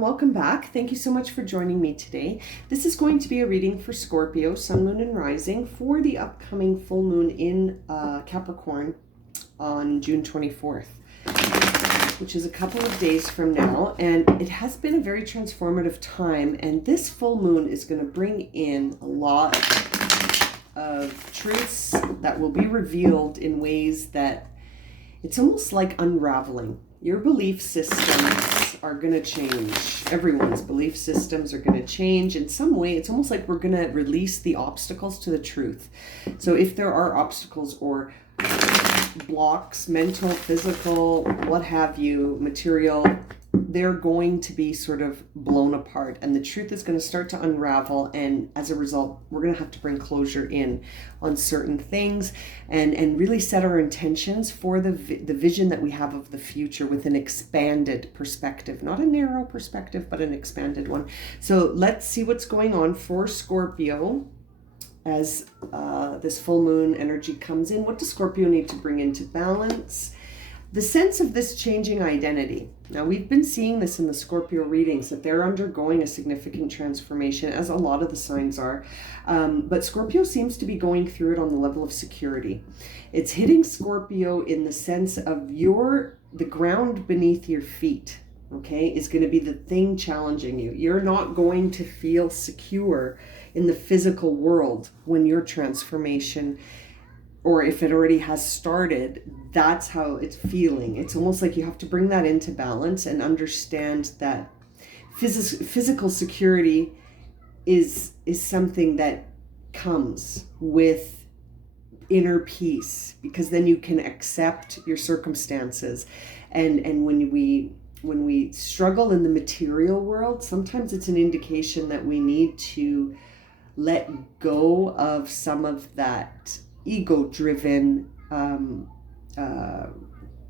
everyone, welcome back. Thank you so much for joining me today. This is going to be a reading for Scorpio, Sun, Moon, and Rising for the upcoming full moon in Capricorn on June 24th, which is a couple of days from now. And it has been a very transformative time, and this full moon is going to bring in a lot of truths that will be revealed in ways that it's almost like unraveling. Your belief systems are going to change. Everyone's belief systems are going to change in some way. It's almost like we're going to release the obstacles to the truth. So if there are obstacles or blocks, mental, physical, what have you, material, they're going to be sort of blown apart, and the truth is going to start to unravel, and as a result we're going to have to bring closure in on certain things and really set our intentions for the vision that we have of the future with an expanded perspective, not a narrow perspective but an expanded one. So let's see what's going on for Scorpio as this full moon energy comes in. What does Scorpio need to bring into balance? The sense of this changing identity. Now, we've been seeing this in the Scorpio readings, that they're undergoing a significant transformation, as a lot of the signs are. But Scorpio seems to be going through it on the level of security. It's hitting Scorpio in the sense of the ground beneath your feet, okay, is going to be the thing challenging you. You're not going to feel secure in the physical world when your transformation, or if it already has started, that's how it's feeling. It's almost like you have to bring that into balance and understand that physical security is something that comes with inner peace, because then you can accept your circumstances. And when we struggle in the material world, sometimes it's an indication that we need to let go of some of that ego-driven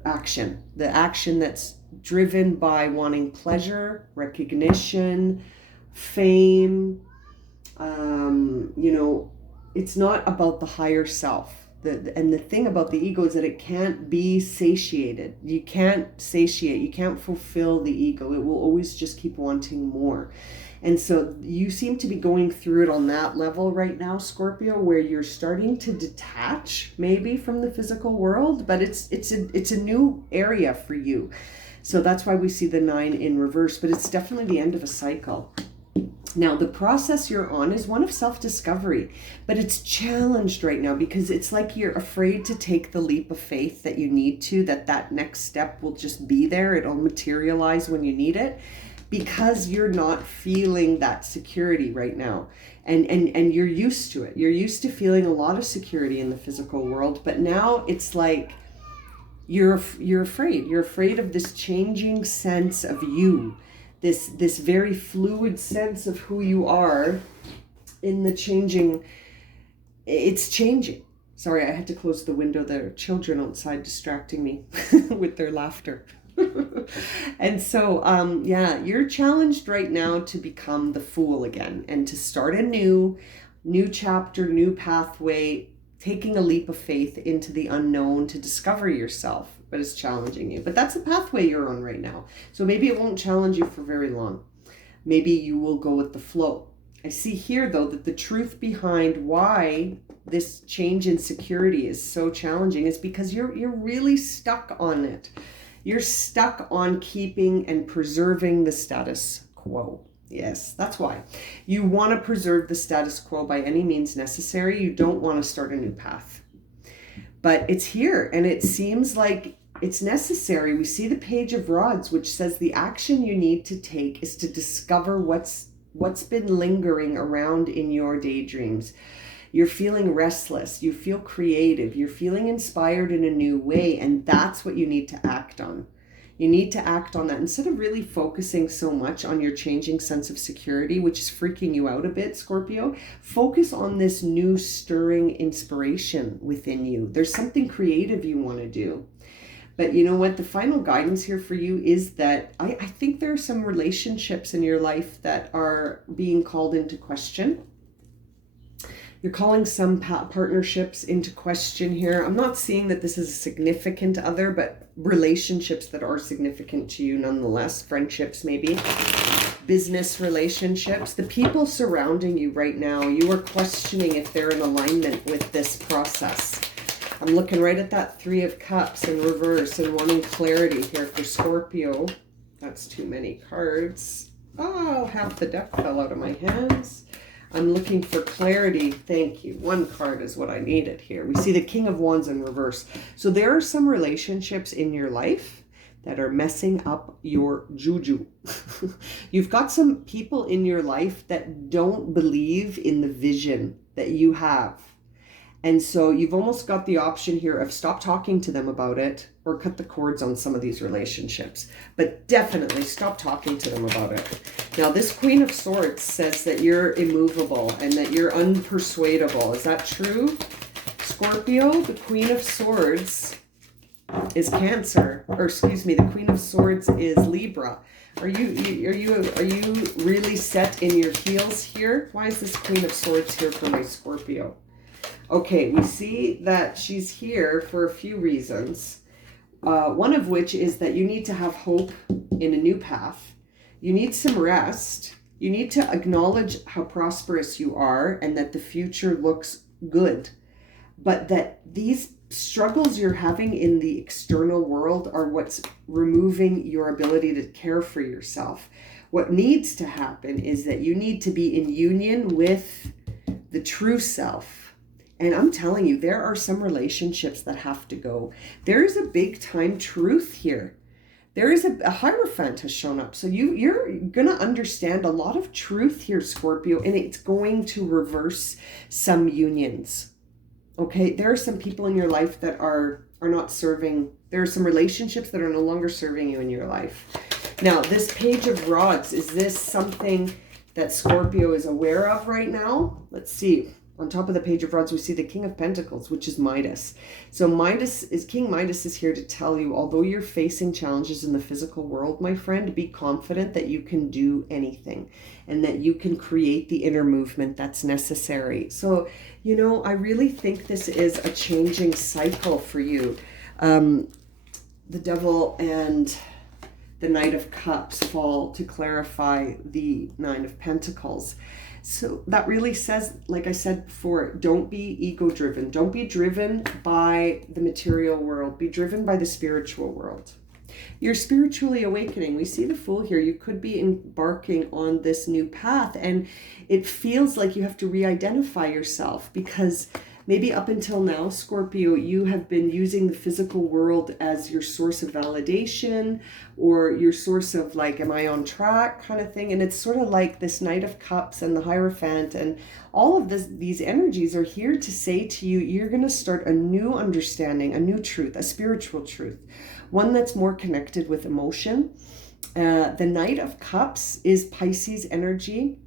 action, the action that's driven by wanting pleasure, recognition, fame. It's not about the higher self. And the thing about the ego is that it can't be satiated. You can't satiate, you can't fulfill the ego. It will always just keep wanting more. And so you seem to be going through it on that level right now, Scorpio, where you're starting to detach maybe from the physical world, but it's a new area for you. So that's why we see the 9 in reverse, but it's definitely the end of a cycle. Now, the process you're on is one of self-discovery, but it's challenged right now because it's like you're afraid to take the leap of faith that you need to, that next step will just be there. It'll materialize when you need it, because you're not feeling that security right now. And you're used to it. You're used to feeling a lot of security in the physical world, but now it's like you're afraid. You're afraid of this changing sense of you. This very fluid sense of who you are in the changing, it's changing. Sorry, I had to close the window. There are children outside distracting me with their laughter. And so, you're challenged right now to become the fool again and to start a new chapter, new pathway, taking a leap of faith into the unknown to discover yourself. But it's challenging you. But that's the pathway you're on right now. So maybe it won't challenge you for very long. Maybe you will go with the flow. I see here, though, that the truth behind why this change in security is so challenging is because you're really stuck on it. You're stuck on keeping and preserving the status quo. Yes, that's why. You want to preserve the status quo by any means necessary. You don't want to start a new path. But it's here, and it seems like it's necessary. We see the Page of Rods, which says the action you need to take is to discover what's been lingering around in your daydreams. You're feeling restless. You feel creative. You're feeling inspired in a new way, and that's what you need to act on. You need to act on that instead of really focusing so much on your changing sense of security, which is freaking you out a bit, Scorpio. Focus on this new stirring inspiration within you. There's something creative you want to do. But you know what? The final guidance here for you is that I think there are some relationships in your life that are being called into question. You're calling some partnerships into question here. I'm not seeing that this is a significant other, but relationships that are significant to you nonetheless, friendships maybe. business relationships, the people surrounding you right now, you are questioning if they're in alignment with this process. I'm looking right at that 3 of Cups in reverse and wanting clarity here for Scorpio. That's too many cards. Oh, half the deck fell out of my hands. I'm looking for clarity. Thank you. 1 card is what I needed here. We see the King of Wands in reverse. So there are some relationships in your life that are messing up your juju. You've got some people in your life that don't believe in the vision that you have. And so you've almost got the option here of stop talking to them about it or cut the cords on some of these relationships. But definitely stop talking to them about it. Now, this Queen of Swords says that you're immovable and that you're unpersuadable. Is that true, Scorpio? The Queen of Swords is Cancer. Or excuse me, the Queen of Swords is Libra. Are you really set in your heels here? Why is this Queen of Swords here for my Scorpio? Okay, we see that she's here for a few reasons. One of which is that you need to have hope in a new path. You need some rest. You need to acknowledge how prosperous you are and that the future looks good. But that these struggles you're having in the external world are what's removing your ability to care for yourself. What needs to happen is that you need to be in union with the true self. And I'm telling you, there are some relationships that have to go. There is a big time truth here. There is a Hierophant has shown up. So you're going to understand a lot of truth here, Scorpio, and it's going to reverse some unions. Okay, there are some people in your life that are not serving. There are some relationships that are no longer serving you in your life. Now, this Page of Rods, is this something that Scorpio is aware of right now? Let's see. On top of the Page of Rods, we see the King of Pentacles, which is Midas. So King Midas is here to tell you, although you're facing challenges in the physical world, my friend, be confident that you can do anything and that you can create the inner movement that's necessary. So, you know, I really think this is a changing cycle for you. The Devil and the Knight of Cups fall to clarify the 9 of Pentacles. So that really says, like I said before, don't be ego-driven. Don't be driven by the material world. Be driven by the spiritual world. You're spiritually awakening. We see the Fool here. You could be embarking on this new path, and it feels like you have to re-identify yourself because maybe up until now, Scorpio, you have been using the physical world as your source of validation or your source of like, am I on track kind of thing. And it's sort of like this Knight of Cups and the Hierophant and all of these energies are here to say to you, you're going to start a new understanding, a new truth, a spiritual truth, one that's more connected with emotion. The Knight of Cups is Pisces energy.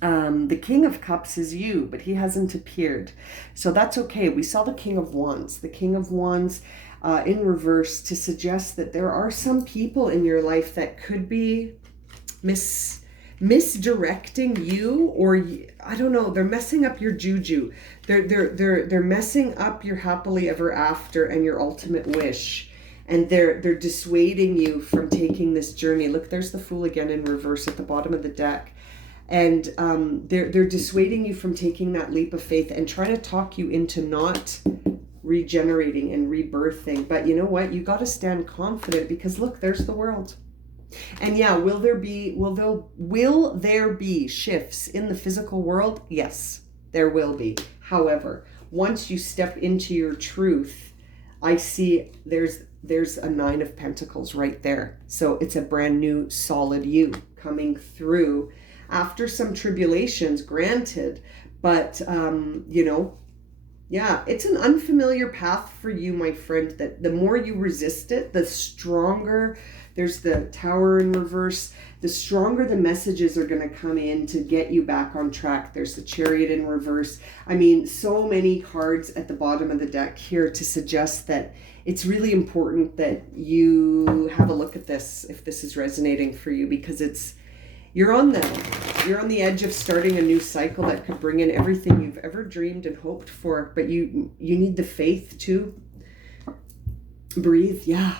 The King of Cups is you, but he hasn't appeared. So that's okay. We saw the King of Wands. The King of Wands in reverse to suggest that there are some people in your life that could be misdirecting you, or I don't know, they're messing up your juju. They're messing up your happily ever after and your ultimate wish. And they're dissuading you from taking this journey. Look, there's the Fool again in reverse at the bottom of the deck. And they're dissuading you from taking that leap of faith and trying to talk you into not regenerating and rebirthing. But you know what? You got to stand confident because look, there's the world. And yeah, will there be shifts in the physical world? Yes, there will be. However, once you step into your truth, I see there's a 9 of Pentacles right there. So it's a brand new solid you coming through after some tribulations, granted, but you know, yeah, it's an unfamiliar path for you, my friend, that the more you resist it, the stronger. There's the Tower in reverse. The stronger the messages are going to come in to get you back on track. There's the Chariot in reverse. I mean, so many cards at the bottom of the deck here to suggest that it's really important that you have a look at this if this is resonating for you, because you're on the edge of starting a new cycle that could bring in everything you've ever dreamed and hoped for, but you need the faith to breathe. Yeah.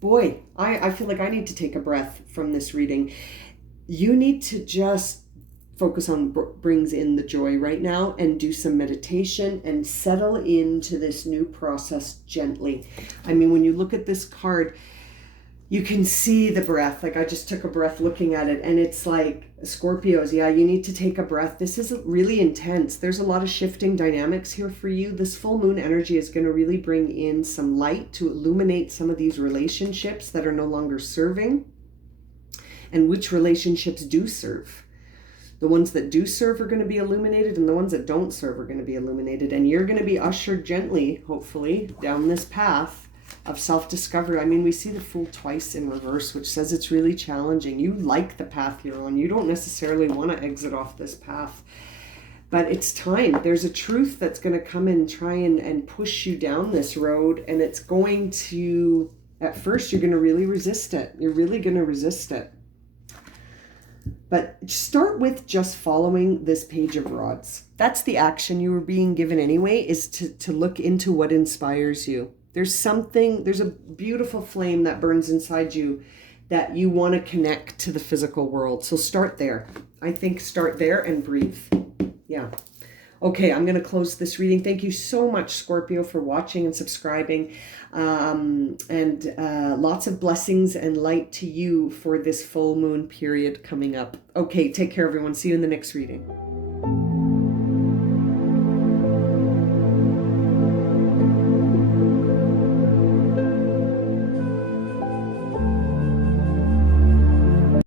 Boy, I feel like I need to take a breath from this reading. you need to just focus on what brings in the joy right now and do some meditation and settle into this new process gently. I mean, when you look at this card, you can see the breath. Like I just took a breath looking at it, and it's like, Scorpios, yeah, you need to take a breath. This is really intense. There's a lot of shifting dynamics here for you. This full moon energy is going to really bring in some light to illuminate some of these relationships that are no longer serving, and which relationships do serve. The ones that do serve are going to be illuminated, and the ones that don't serve are going to be illuminated. And you're going to be ushered gently, hopefully, down this path of self-discovery. I mean, we see the Fool twice in reverse, which says it's really challenging. You like the path you're on. You don't necessarily want to exit off this path. But it's time. There's a truth that's going to come and try and push you down this road. And it's going to, at first, you're going to really resist it. You're really going to resist it. But start with just following this Page of Rods. That's the action you were being given anyway, is to look into what inspires you. There's a beautiful flame that burns inside you that you want to connect to the physical world. So start there. I think start there and breathe. Yeah. Okay, I'm going to close this reading. Thank you so much, Scorpio, for watching and subscribing. And lots of blessings and light to you for this full moon period coming up. Okay, take care, everyone. See you in the next reading.